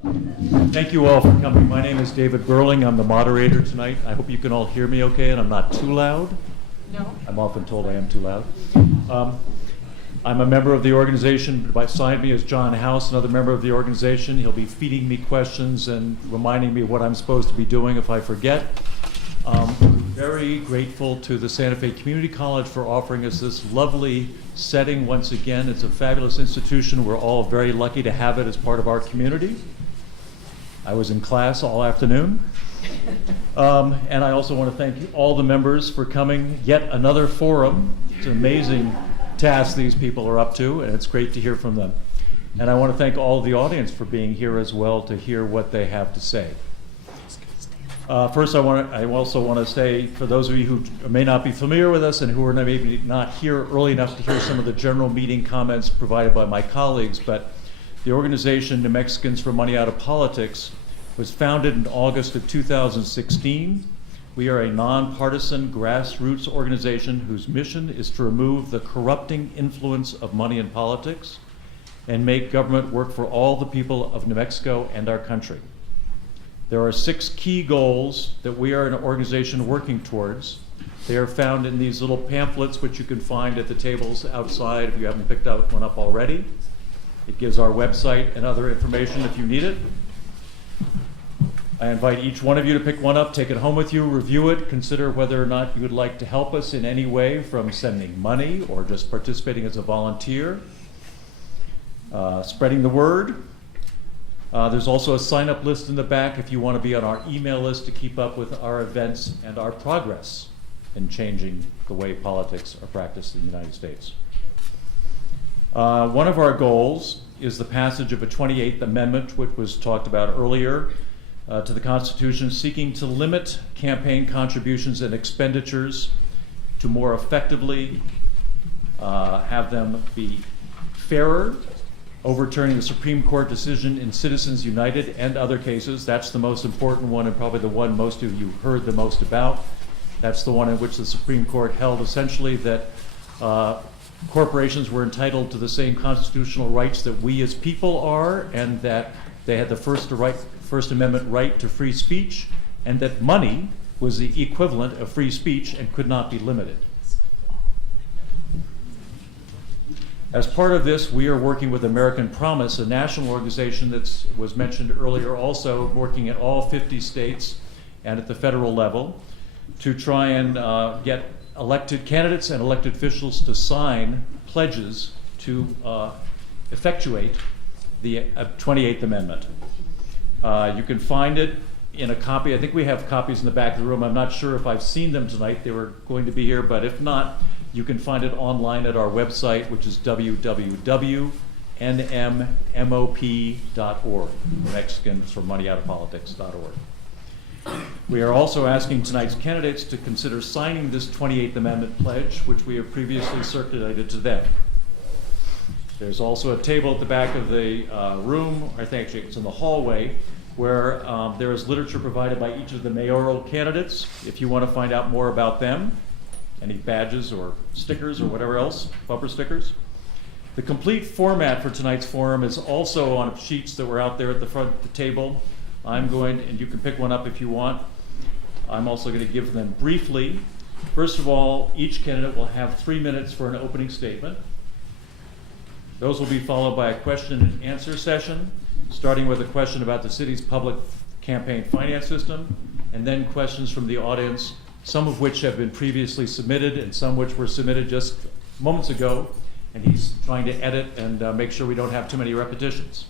Thank you all for coming. My name is David Burling. I'm the moderator tonight. I hope you can all hear me okay and I'm not too loud. No. I'm often told I am too loud. I'm a member of the organization. Beside me is John House, another member of the organization. He'll be feeding me questions and reminding me what I'm supposed to be doing if I forget. Very grateful to the Santa Fe Community College for offering us this lovely setting once again. It's a fabulous institution. We're all very lucky to have it as part of our community. I was in class all afternoon. And I also want to thank all the members for coming. Yet another forum. It's an amazing task these people are up to, and it's great to hear from them. And I want to thank all of the audience for being here as well to hear what they have to say. First, I also want to say, for those of you who may not be familiar with us and who are maybe not here early enough to hear some of the general meeting comments provided by my colleagues, but the organization New Mexicans for Money Out of Politics was founded in August of 2016. We are a nonpartisan grassroots organization whose mission is to remove the corrupting influence of money in politics and make government work for all the people of New Mexico and our country. There are 6 key goals that we are an organization working towards. They are found in these little pamphlets, which you can find at the tables outside if you haven't picked one up already. It gives our website and other information if you need it. I invite each one of you to pick one up, take it home with you, review it, consider whether or not you would like to help us in any way, from sending money or just participating as a volunteer, spreading the word. There's also a sign-up list in the back if you want to be on our email list to keep up with our events and our progress in changing the way politics are practiced in the United States. One of our goals is the passage of a 28th Amendment, which was talked about earlier, to the Constitution, seeking to limit campaign contributions and expenditures to more effectively have them be fairer, overturning the Supreme Court decision in Citizens United and other cases. That's the most important one and probably the one most of you heard the most about. That's the one in which the Supreme Court held essentially that corporations were entitled to the same constitutional rights that we as people are, and that they had the First Amendment right to free speech, and that money was the equivalent of free speech and could not be limited. As part of this, we are working with American Promise, a national organization that was mentioned earlier, also working at all 50 states and at the federal level to try and get elected candidates and elected officials to sign pledges to effectuate the 28th Amendment. You can find it in a copy. I think we have copies in the back of the room. I'm not sure if I've seen them tonight. They were going to be here, but if not, you can find it online at our website, which is www.nmmop.org, Mexicans for Money Out of Politics.org. We are also asking tonight's candidates to consider signing this 28th Amendment pledge, which we have previously circulated to them. There's also a table at the back of the room, I think actually it's in the hallway, where there is literature provided by each of the mayoral candidates. If you want to find out more about them, any badges or stickers or whatever else, bumper stickers. The complete format for tonight's forum is also on sheets that were out there at the front of the table. I'm going, and you can pick one up if you want. I'm also going to give them briefly. First of all, each candidate will have 3 minutes for an opening statement. Those will be followed by a question and answer session, starting with a question about the city's public campaign finance system, and then questions from the audience, some of which have been previously submitted and some which were submitted just moments ago, and he's trying to edit and make sure we don't have too many repetitions.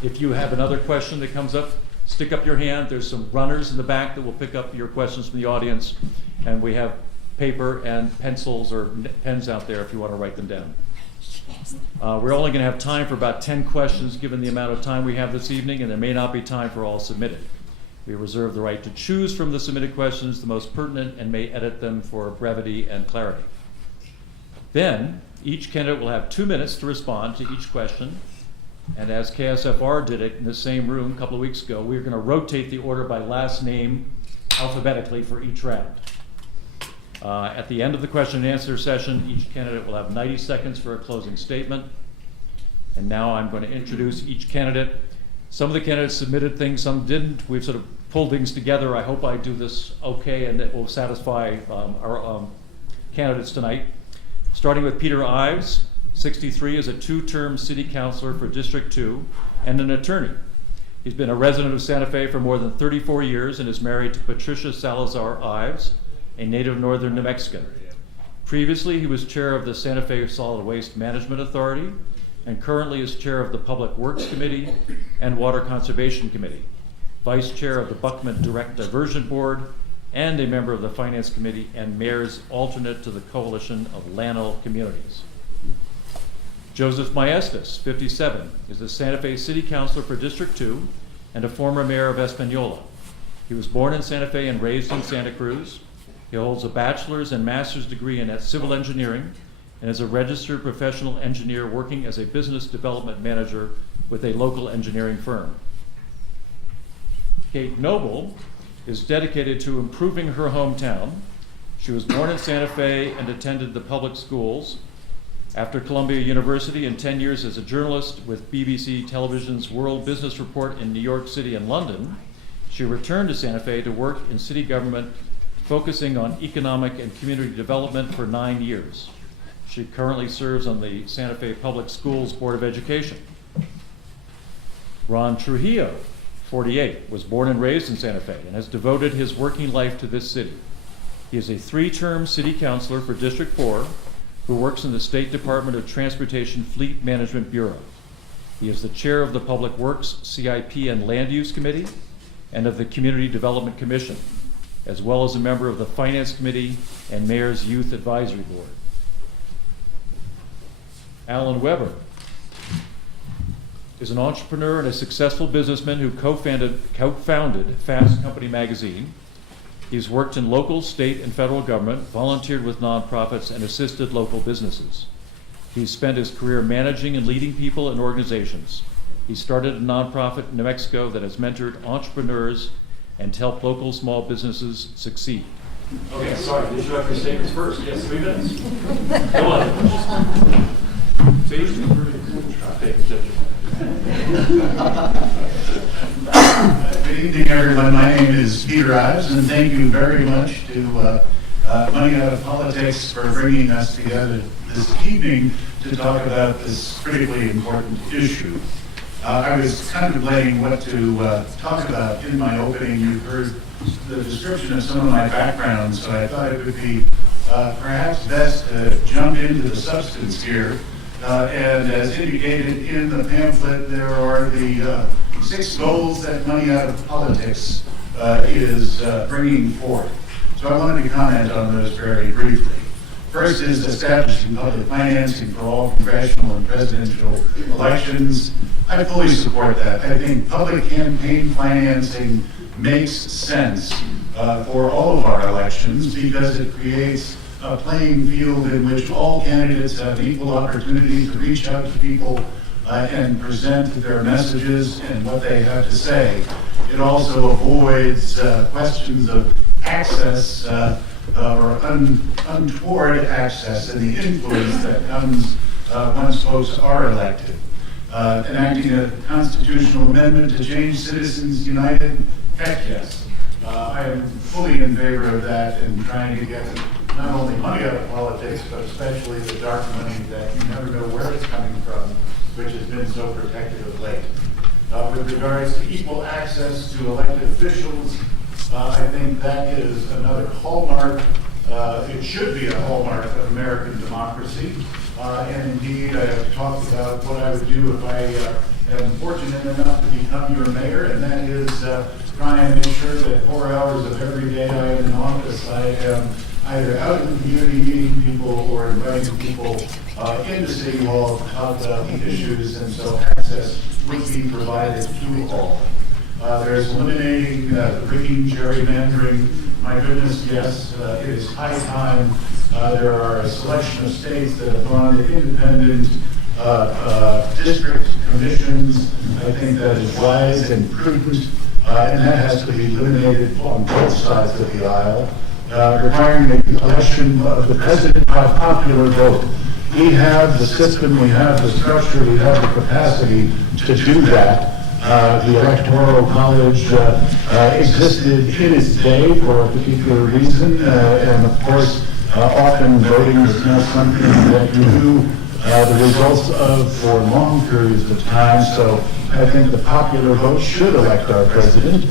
If you have another question that comes up, stick up your hand. There's some runners in the back that will pick up your questions from the audience, and we have paper and pencils or pens out there if you want to write them down. We're only going to have time for about 10 questions given the amount of time we have this evening, and there may not be time for all submitted. We reserve the right to choose from the submitted questions the most pertinent and may edit them for brevity and clarity. Then, each candidate will have 2 minutes to respond to each question. And as KSFR did it in the same room a couple of weeks ago, we're going to rotate the order by last name alphabetically for each round. At the end of the question and answer session, each candidate will have 90 seconds for a closing statement. And now I'm going to introduce each candidate. Some of the candidates submitted things, some didn't. We've sort of pulled things together. I hope I do this okay and it will satisfy our candidates tonight. Starting with Peter Ives, 63, is a 2-term city councilor for District 2 and an attorney. He's been a resident of Santa Fe for more than 34 years and is married to Patricia Salazar Ives, a native northern New Mexican. Previously, he was chair of the Santa Fe Solid Waste Management Authority and currently is chair of the Public Works Committee and Water Conservation Committee, vice chair of the Buckman Direct Diversion Board, and a member of the Finance Committee and mayor's alternate to the Coalition of Llano Communities. Joseph Maestas, 57, is a Santa Fe City Councilor for District 2 and a former mayor of Espanola. He was born in Santa Fe and raised in Santa Cruz. He holds a bachelor's and master's degree in civil engineering and is a registered professional engineer working as a business development manager with a local engineering firm. Kate Noble is dedicated to improving her hometown. She was born in Santa Fe and attended the public schools. After Columbia University and 10 years as a journalist with BBC Television's World Business Report in New York City and London, she returned to Santa Fe to work in city government, focusing on economic and community development for 9 years. She currently serves on the Santa Fe Public Schools Board of Education. Ron Trujillo, 48, was born and raised in Santa Fe and has devoted his working life to this city. He is a 3-term city councilor for District 4 who works in the State Department of Transportation Fleet Management Bureau. He is the chair of the Public Works, CIP, and Land Use Committee and of the Community Development Commission, as well as a member of the Finance Committee and Mayor's Youth Advisory Board. Alan Webber is an entrepreneur and a successful businessman who co-founded Fast Company magazine. He's worked in local, state, and federal government, volunteered with nonprofits, and assisted local businesses. He's spent his career managing and leading people and organizations. He started a nonprofit in New Mexico that has mentored entrepreneurs and helped local small businesses succeed. Okay, sorry, did you have your statements first? Yes, 3 minutes. Go on. Good evening, everyone. My name is Peter Ives, and thank you very much to Money Out of Politics for bringing us together this evening to talk about this critically important issue. I was contemplating what to talk about in my opening. You've heard the description of some of my background, so I thought it would be perhaps best to jump into the substance here. And as indicated in the pamphlet, there are the 6 goals that Money Out of Politics is bringing forth. So I wanted to comment on those very briefly. First is establishing public financing for all congressional and presidential elections. I fully support that. I think public campaign financing makes sense for all of our elections because it creates a playing field in which all candidates have equal opportunity to reach out to people and present their messages and what they have to say. It also avoids questions of access or untoward access and the influence that comes once folks are elected. Enacting a constitutional amendment to change Citizens United, heck yes. I am fully in favor of that and trying to get not only money out of politics, but especially the dark money that you never know where it's coming from, which has been so protected of late. With regards to equal access to elected officials, I think that is another hallmark. It should be a hallmark of American democracy. And indeed, I have talked about what I would do if I am fortunate enough to become your mayor, and that is try and make sure that 4 hours of every day I am in office, I am either out in the community meeting people or inviting people into City Hall to talk about the issues, and so access would be provided to all. There's eliminating rigging, gerrymandering. My goodness, yes, it is high time. There are a selection of states that have gone to independent district commissions. I think that is wise and prudent, and that has to be eliminated on both sides of the aisle. Requiring the election of the president by popular vote. We have the system, we have the structure, we have the capacity to do that. The Electoral College existed in its day for a particular reason, and of course, often voting is not something that you do the results of for long periods of time. So I think the popular vote should elect our president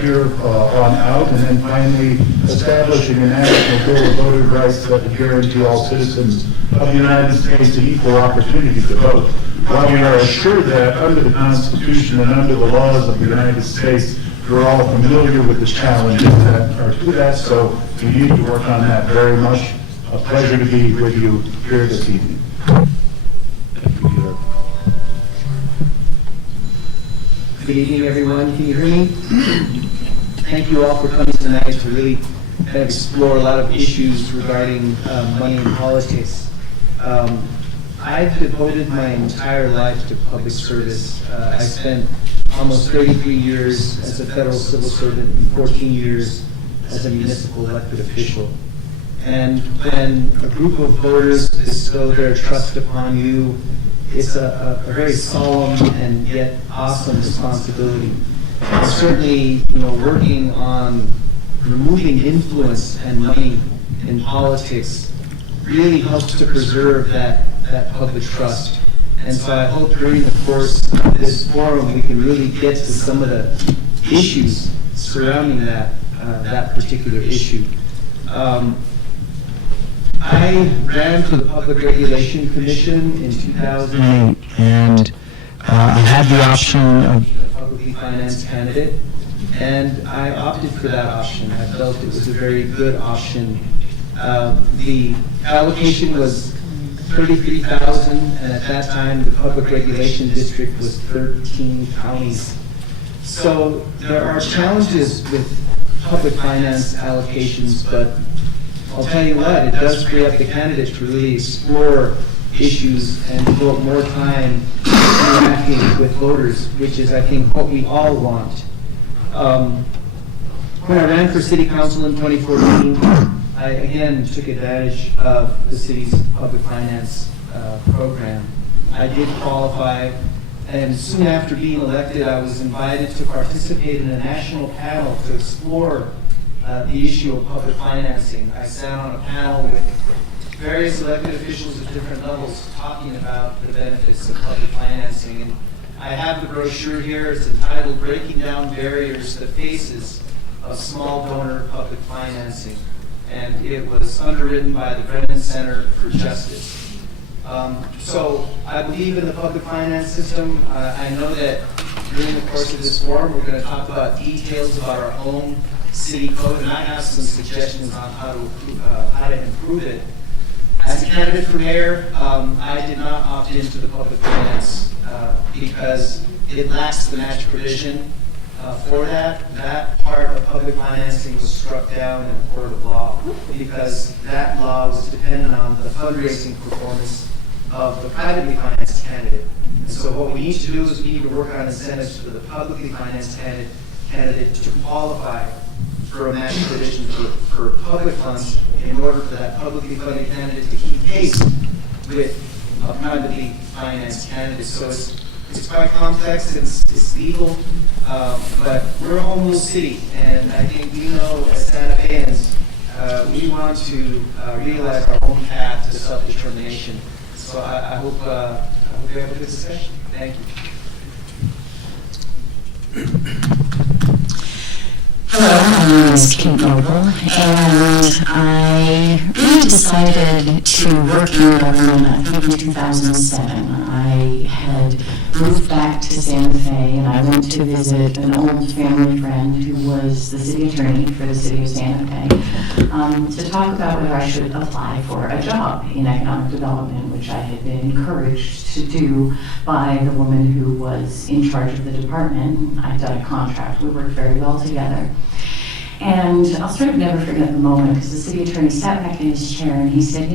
here on out, and then finally establishing a national bill of voting rights that would guarantee all citizens of the United States an equal opportunity to vote. While we are assured that under the Constitution and under the laws of the United States, we're all familiar with the challenges that are to that, so we need to work on that very much. A pleasure to be with you here this evening. Thank you, Peter. Good evening, everyone. Can you hear me? Thank you all for coming tonight to really kind of explore a lot of issues regarding money and politics. I've devoted my entire life to public service. I spent almost 33 years as a federal civil servant and 14 years as a municipal elected official. And when a group of voters bestow their trust upon you, it's a very solemn and yet awesome responsibility. And certainly, working on removing influence and money in politics really helps to preserve that public trust. And so I hope during the course of this forum we can really get to some of the issues surrounding that particular issue. I ran for the Public Regulation Commission in 2008, and I had the option of being a publicly financed candidate, and I opted for that option. I felt it was a very good option. The allocation was $33,000, and at that time the Public Regulation District was 13 counties. So there are challenges with public finance allocations, but I'll tell you what, it does free up the candidates to really explore issues and devote more time interacting with voters, which is, I think, what we all want. When I ran for city council in 2014, I again took advantage of the city's public finance program. I did qualify, and soon after being elected, I was invited to participate in a national panel to explore the issue of public financing. I sat on a panel with various elected officials at different levels talking about the benefits of public financing. And I have the brochure here. It's entitled Breaking Down Barriers, the Faces of Small Donor Public Financing. And it was underwritten by the Brennan Center for Justice. So I believe in the public finance system. I know that during the course of this forum, we're going to talk about details about our own city code, and I have some suggestions on how to improve it. As a candidate for mayor, I did not opt into the public finance because it lacks the match provision for that. That part of public financing was struck down in a court of law because that law was dependent on the fundraising performance of the privately financed candidate. And so what we need to do is we need to work on incentives for the publicly financed candidate to qualify for a match provision for public funds in order for that publicly funded candidate to keep pace with a privately financed candidate. So it's quite complex, it's legal, but we're a home rule city, and I think we know as Santa Feans, we want to realize our own path to self-determination. So I hope we have a good discussion. Thank you. Hello, my name is Kim Noble, and I really decided to work in government, I think in 2007. I had moved back to Santa Fe, and I went to visit an old family friend who was the city attorney for the city of Santa Fe to talk about whether I should apply for a job in economic development, which I had been encouraged to do by the woman who was in charge of the department. I'd done a contract. We worked very well together. And I'll sort of never forget the moment, because the city attorney sat back in his chair and he said,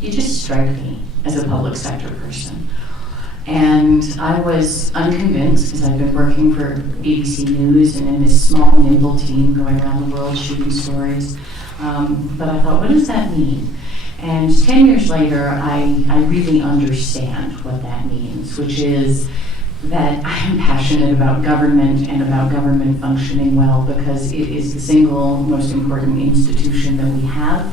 you just strike me as a public sector person. And I was unconvinced, because I'd been working for ABC News and in this small, nimble team going around the world shooting stories. But I thought, what does that mean? And 10 years later, I really understand what that means, which is that I am passionate about government and about government functioning well, because it is the single most important institution that we have,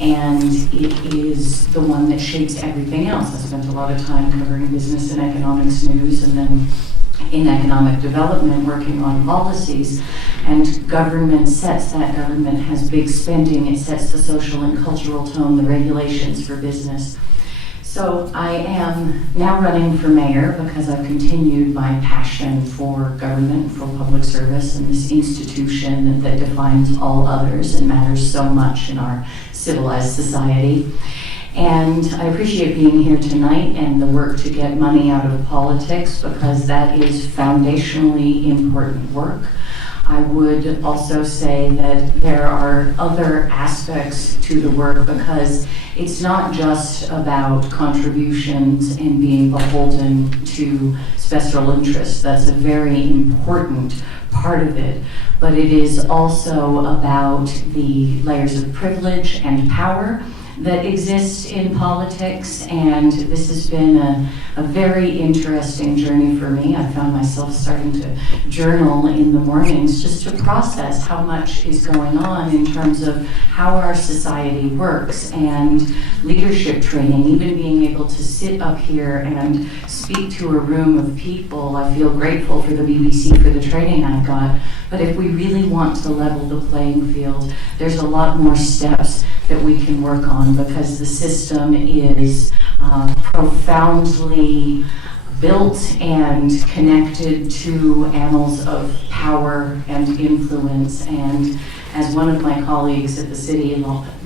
and it is the one that shapes everything else. I spent a lot of time covering business and economics news, and then in economic development working on policies, and government sets that. Government has big spending, it sets the social and cultural tone, the regulations for business. So I am now running for mayor because I've continued my passion for government, for public service, and this institution that defines all others and matters so much in our civilized society. And I appreciate being here tonight and the work to get money out of politics, because that is foundationally important work. I would also say that there are other aspects to the work, because it's not just about contributions and being beholden to special interests. That's a very important part of it. But it is also about the layers of privilege and power that exist in politics, and this has been a very interesting journey for me. I found myself starting to journal in the mornings just to process how much is going on in terms of how our society works, and leadership training, even being able to sit up here and speak to a room of people. I feel grateful for the BBC for the training I got, but if we really want to level the playing field, there's a lot more steps that we can work on, because the system is profoundly built and connected to annals of power and influence. And as one of my colleagues at the city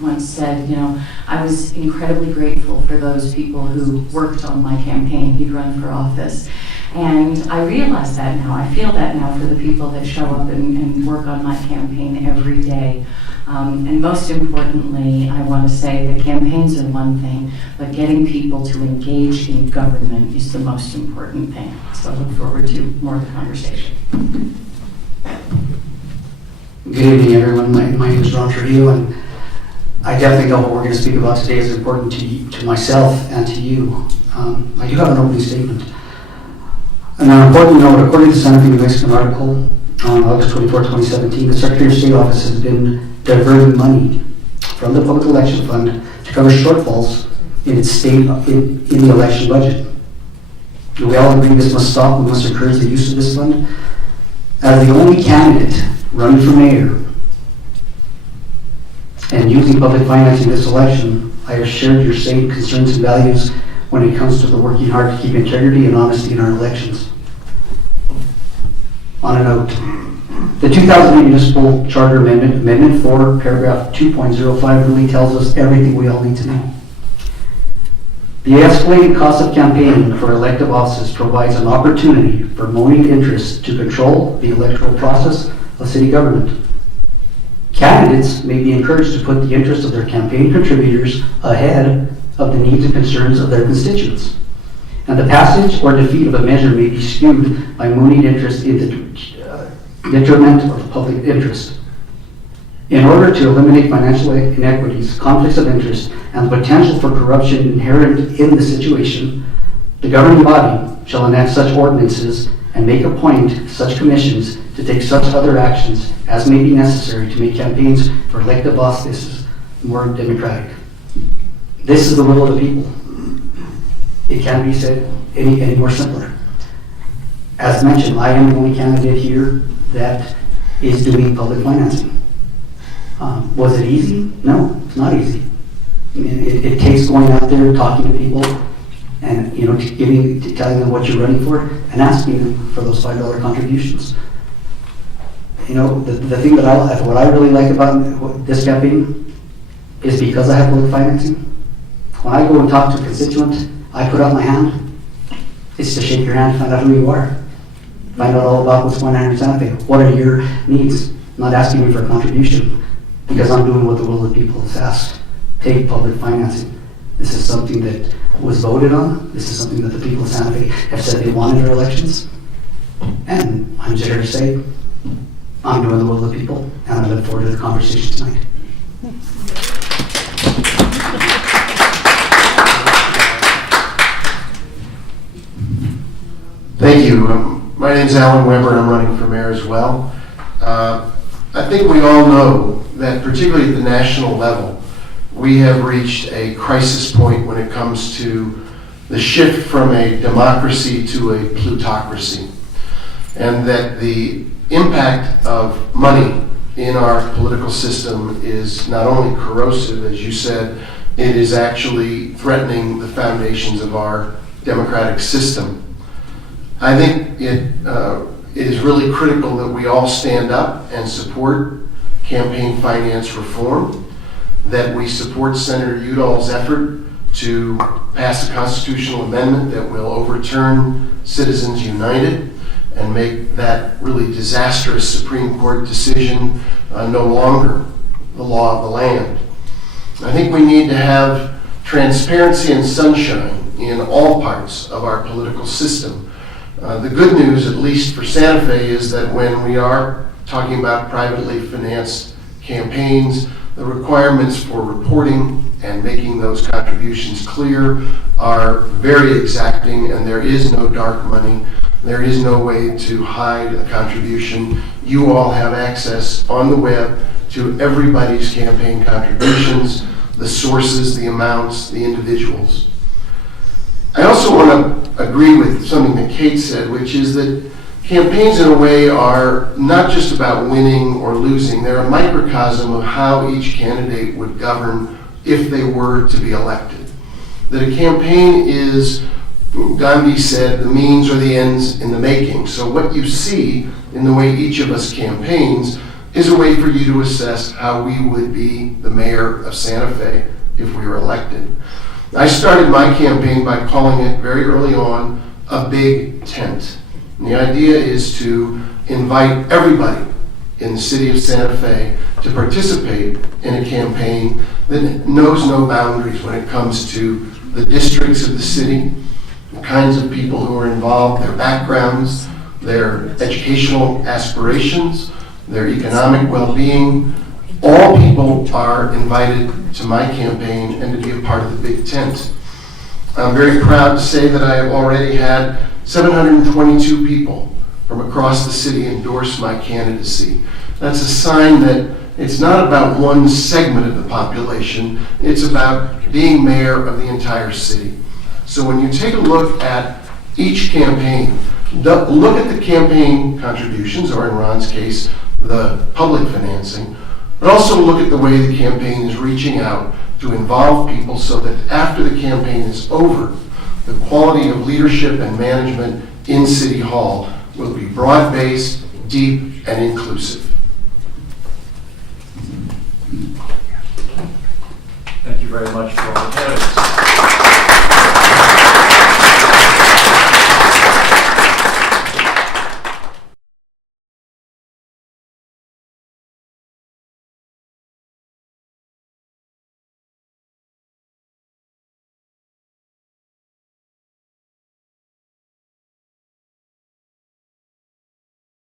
once said, you know, I was incredibly grateful for those people who worked on my campaign. He'd run for office. And I realize that now. I feel that now for the people that show up and work on my campaign every day. And most importantly, I want to say that campaigns are one thing, but getting people to engage in government is the most important thing. So I look forward to more of the conversation. Good evening, everyone. My name is Trujillo, and I definitely know what we're going to speak about today is important to myself and to you. I do have an opening statement. And an important note, according to the Santa Fe New Mexican article on August 24, 2017, the Secretary of State Office has been diverting money from the Public Election Fund to cover shortfalls in its state in the election budget. Do we all agree this must stop? We must encourage the use of this fund? As the only candidate running for mayor and using public finance in this election, I have shared your same concerns and values when it comes to the working hard to keep integrity and honesty in our elections. On a note, the 2008 Municipal Charter Amendment, Amendment 4, paragraph 2.05 really tells us everything we all need to know. The escalating cost of campaigning for elective offices provides an opportunity for moneyed interests to control the electoral process of city government. Candidates may be encouraged to put the interests of their campaign contributors ahead of the needs and concerns of their constituents. And the passage or defeat of a measure may be skewed by moneyed interest in the detriment of public interest. In order to eliminate financial inequities, conflicts of interest, and the potential for corruption inherent in the situation, the governing body shall enact such ordinances and make appoint such commissions to take such other actions as may be necessary to make campaigns for elective offices more democratic. This is the will of the people. It can't be said any more simpler. As mentioned, I am the only candidate here that is doing public financing. Was it easy? No, it's not easy. I mean, it takes going out there, talking to people, and telling them what you're running for, and asking them for those $5 contributions. You know, the thing that what I really like about this campaign is because I have public financing. When I go and talk to a constituent, I put out my hand. It's to shake your hand, find out who you are. Find out all about what's going on in Santa Fe. What are your needs? I'm not asking you for a contribution, because I'm doing what the will of the people has asked. Take public financing. This is something that was voted on. This is something that the people of Santa Fe have said they want in their elections. And I'm just here to say, I'm doing the will of the people, and I look forward to the conversation tonight. Thank you. My name's Alan Webber, and I'm running for mayor as well. I think we all know that particularly at the national level, we have reached a crisis point when it comes to the shift from a democracy to a plutocracy, and that the impact of money in our political system is not only corrosive, as you said, it is actually threatening the foundations of our democratic system. I think it is really critical that we all stand up and support campaign finance reform, that we support Senator Udall's effort to pass a constitutional amendment that will overturn Citizens United and make that really disastrous Supreme Court decision no longer the law of the land. I think we need to have transparency and sunshine in all parts of our political system. The good news, at least for Santa Fe, is that when we are talking about privately financed campaigns, the requirements for reporting and making those contributions clear are very exacting, and there is no dark money. There is no way to hide a contribution. You all have access on the web to everybody's campaign contributions, the sources, the amounts, the individuals. I also want to agree with something that Kate said, which is that campaigns in a way are not just about winning or losing. They're a microcosm of how each candidate would govern if they were to be elected. That a campaign is, Gandhi said, the means or the ends in the making. So what you see in the way each of us campaigns is a way for you to assess how we would be the mayor of Santa Fe if we were elected. I started my campaign by calling it very early on a big tent. And the idea is to invite everybody in the city of Santa Fe to participate in a campaign that knows no boundaries when it comes to the districts of the city, the kinds of people who are involved, their backgrounds, their educational aspirations, their economic well-being. All people are invited to my campaign and to be a part of the big tent. I'm very proud to say that I have already had 722 people from across the city endorse my candidacy. That's a sign that it's not about one segment of the population, it's about being mayor of the entire city. So when you take a look at each campaign, look at the campaign contributions, or in Ron's case, the public financing, but also look at the way the campaign is reaching out to involve people so that after the campaign is over, the quality of leadership and management in City Hall will be broad-based, deep, and inclusive. Thank you very much for all the candidates.